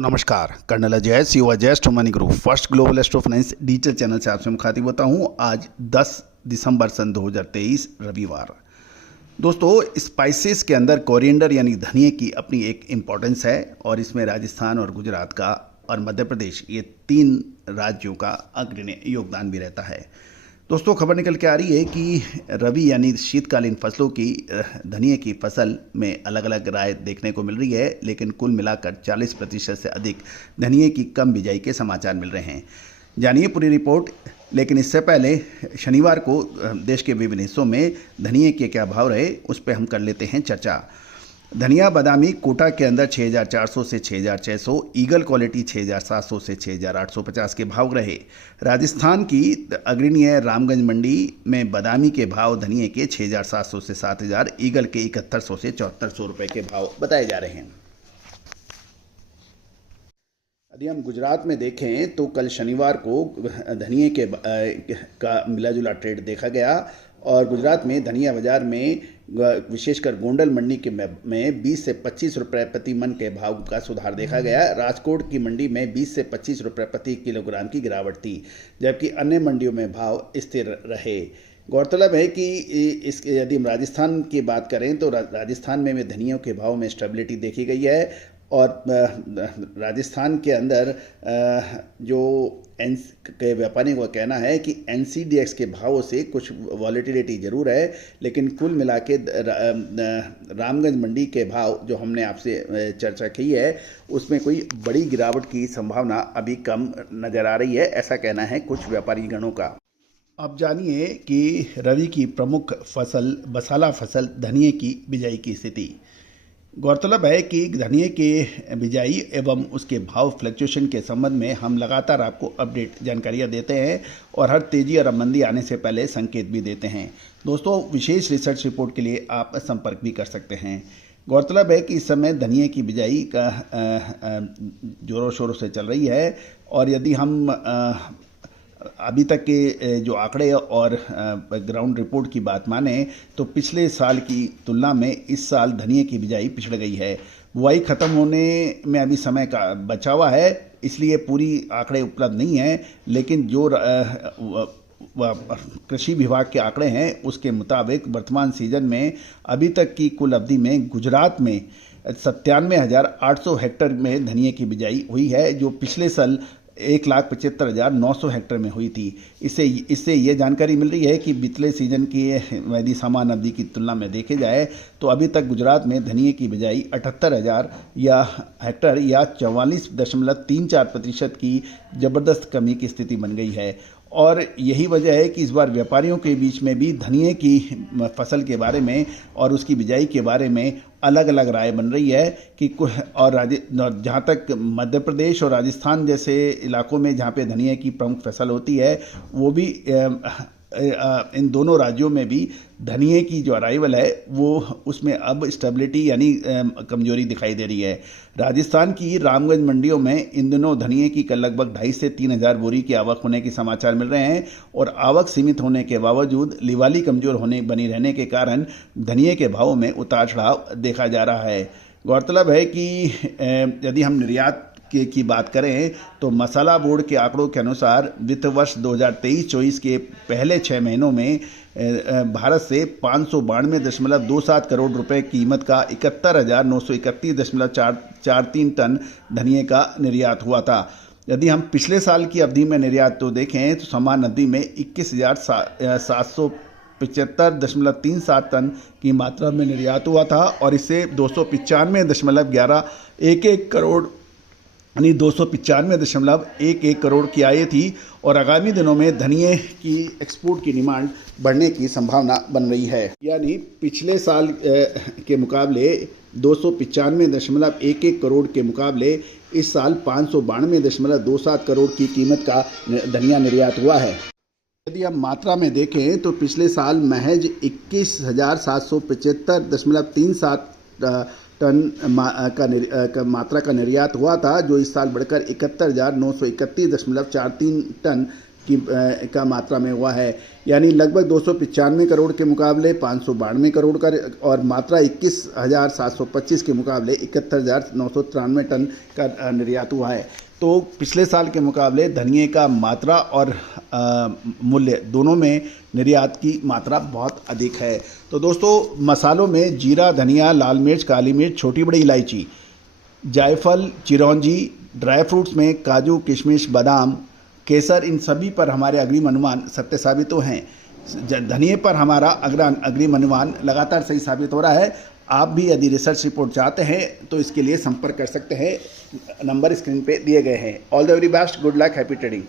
दोस्तों नमस्कार, कर्नल अजय युवा जैस्ट money group first global astro finance digital channel से आपसे मुखातिब होता हूं। आज 10 दिसंबर सन 2023 रविवार। दोस्तों, स्पाइसेस के अंदर कोरिएंडर यानी धनिए की अपनी एक इम्पोर्टेंस है और इसमें राजस्थान और गुजरात का और मध्य प्रदेश ये 3 राज्यों का अग्रणी योगदान भी रहता है। दोस्तों, खबर निकल के आ रही है कि रबी यानी शीतकालीन फसलों की धनिए की फसल में अलग अलग राय देखने को मिल रही है, लेकिन कुल मिलाकर 40% से अधिक धनिए की कम बिजाई के समाचार मिल रहे हैं। जानिए पूरी रिपोर्ट। लेकिन इससे पहले शनिवार को देश के विभिन्न हिस्सों में धनिए के क्या भाव रहे उस पर हम कर लेते हैं चर्चा। धनिया बादामी कोटा के अंदर 6,400 से 6,600, ईगल क्वालिटी 6,700 से 6,850 के भाव रहे। राजस्थान की अग्रणी रामगंज मंडी में बादामी के भाव धनिए के 6,700 से 7,000, ईगल के 7100 से 7400 रुपये के भाव बताए जा रहे हैं। यदि हम गुजरात में देखें तो कल शनिवार को धनिए के का मिला जुला ट्रेड देखा गया और गुजरात में धनिया बाजार में विशेषकर गोंडल मंडी के में 20 से 25 रुपये प्रति मन के भाव का सुधार देखा गया। राजकोट की मंडी में 20 से 25 रुपये प्रति किलोग्राम की गिरावट थी, जबकि अन्य मंडियों में भाव स्थिर रहे। गौरतलब है कि यदि हम राजस्थान की बात करें तो राजस्थान में धनियों के भाव में स्टेबिलिटी देखी गई है और राजस्थान के अंदर जो के व्यापारियों का कहना है कि NCDX के भावों से कुछ वॉलेटिलिटी जरूर है, लेकिन कुल मिला के रामगंज मंडी के भाव जो हमने आपसे चर्चा की है उसमें कोई बड़ी गिरावट की संभावना अभी कम नज़र आ रही है, ऐसा कहना है कुछ व्यापारी गणों का। अब जानिए कि रबी की प्रमुख फसल मसाला फसल धनिए की बिजाई की स्थिति। गौरतलब है कि धनिए के बिजाई एवं उसके भाव फ्लक्चुएशन के संबंध में हम लगातार आपको अपडेट जानकारियाँ देते हैं और हर तेज़ी और मंदी आने से पहले संकेत भी देते हैं। दोस्तों, विशेष रिसर्च रिपोर्ट के लिए आप संपर्क भी कर सकते हैं। गौरतलब है कि इस समय धनिए की बिजाई का जोरों शोरों से चल रही है और यदि हम अभी तक के जो आंकड़े और ग्राउंड रिपोर्ट की बात माने तो पिछले साल की तुलना में इस साल धनिए की बिजाई पिछड़ गई है। बुआई खत्म होने में अभी समय का बचा हुआ है, इसलिए पूरी आंकड़े उपलब्ध नहीं हैं, लेकिन जो कृषि विभाग के आंकड़े हैं उसके मुताबिक वर्तमान सीजन में अभी तक की कुल अवधि में गुजरात में 97,800 हेक्टेयर में धनिए की बिजाई हुई है, जो पिछले साल 1,75,900 हेक्टेयर में हुई थी। इससे ये जानकारी मिल रही है कि पिछले सीजन की यदि समान अवधि की तुलना में देखे जाए तो अभी तक गुजरात में धनिए की बिजाई 78,000 या हेक्टेयर या 44.34% की ज़बरदस्त कमी की स्थिति बन गई है। और यही वजह है कि इस बार व्यापारियों के बीच में भी धनिए की फसल के बारे में और उसकी बिजाई के बारे में अलग अलग राय बन रही है कि और जहाँ तक मध्य प्रदेश और राजस्थान जैसे इलाकों में जहाँ पे धनिया की प्रमुख फसल होती है वो भी इन दोनों राज्यों में भी धनिए की जो अराइवल है वो उसमें अब स्टेबिलिटी यानी कमजोरी दिखाई दे रही है। राजस्थान की रामगंज मंडियों में इन दिनों धनिए की लगभग 2,500 से 3,000 बोरी की आवक होने के समाचार मिल रहे हैं और आवक सीमित होने के बावजूद लिवाली कमजोर होने बनी रहने के कारण धनिए के भावों में उतार चढ़ाव देखा जा रहा है। गौरतलब है कि यदि हम निर्यात की बात करें तो मसाला बोर्ड के आंकड़ों के अनुसार वित्त वर्ष 2023-24 के पहले 6 महीनों में भारत से 592.27 करोड़ रुपए कीमत का 71,931.43 टन धनिए का निर्यात हुआ था। यदि हम पिछले साल की अवधि में निर्यात तो देखें तो समान अवधि में 21,775.37 टन की मात्रा में निर्यात हुआ था और इससे 295.11 करोड़ यानी 295.11 करोड़ की आय थी और आगामी दिनों में धनिए की एक्सपोर्ट की डिमांड बढ़ने की संभावना बन रही है। यानी पिछले साल के मुकाबले 295.11 करोड़ के मुकाबले इस साल 592.27 करोड़ की कीमत का धनिया निर्यात हुआ है। यदि हम मात्रा में देखें तो पिछले साल महज 21,775.37 टन का मात्रा का निर्यात हुआ था, जो इस साल बढ़कर 71,931.43 टन की का मात्रा में हुआ है, यानी लगभग 295 करोड़ के मुकाबले 592 करोड़ का, और मात्रा 21,725 के मुकाबले 71,993 टन का निर्यात हुआ है। तो पिछले साल के मुकाबले धनिये का मात्रा और मूल्य दोनों में निर्यात की मात्रा बहुत अधिक है। तो दोस्तों, मसालों में जीरा, धनिया, लाल मिर्च, काली मिर्च, छोटी बड़ी इलायची, जायफल, चिरौंजी, ड्राई फ्रूट्स में काजू, किशमिश, बादाम, केसर, इन सभी पर हमारे अग्रिम अनुमान सत्य साबित हुए हैं। धनिये पर हमारा अग्रिम अनुमान लगातार सही साबित हो रहा है। आप भी यदि रिसर्च रिपोर्ट चाहते हैं तो इसके लिए संपर्क कर सकते हैं, नंबर स्क्रीन पे दिए गए हैं। All the very best, good luck, happy trading.